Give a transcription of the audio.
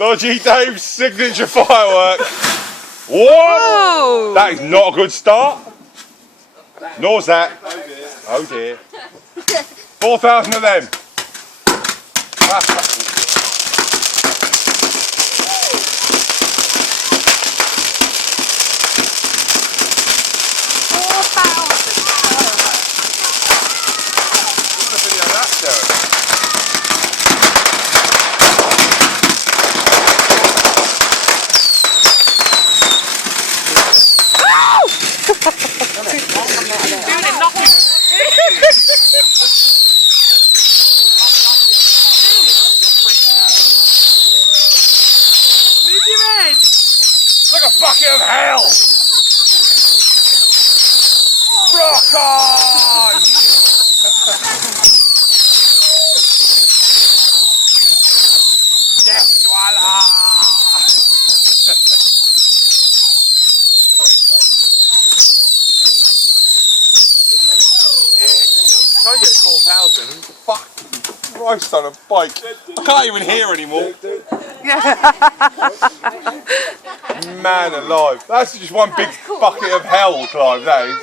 Dodgy Dave's signature firework. What? That is not a good start. Nor's that. Oh dear. 4,000 of them. Like a bucket of hell! Rock on! Yes, voila! Try and get 4,000. Fuck Christ on a bike. I can't even hear anymore. Man alive. That's just one big bucket of hell, Clive, that is.